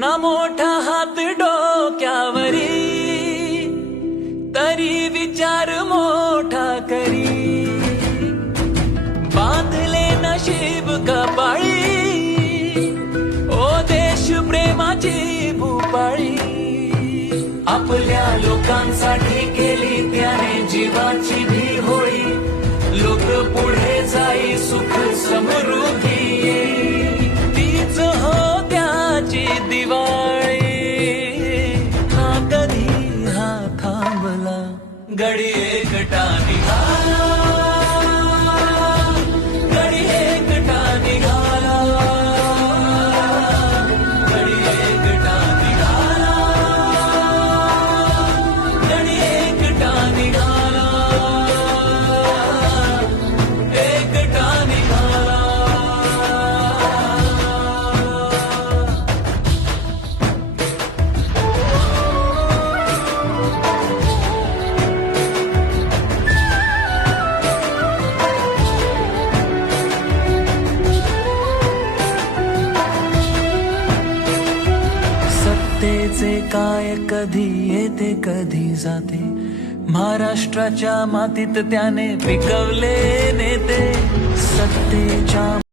ना मोठा हात डोक्यावरी, तरी विचार मोठा करी. बांधले नशीब कपाळी, ओ देश प्रेमाची भूपाळी. आपल्या लोकांसाठी केली त्याने जीवाची भी होळी. लोक पुढे जाई सुख समृद्धी येई, तीच हो त्याची दिवाळी. ना कधी हा थांबला, गडी एकटा निघाला, गडी एकटा निघाला, गडी एकटा निघाला, गडी एकटा निघाला, एकटा निघाला. सत्तेचे काय कधी येते कधी जाते, महाराष्ट्राच्या मातीत त्याने पिकवले नेते. सत्तेच्या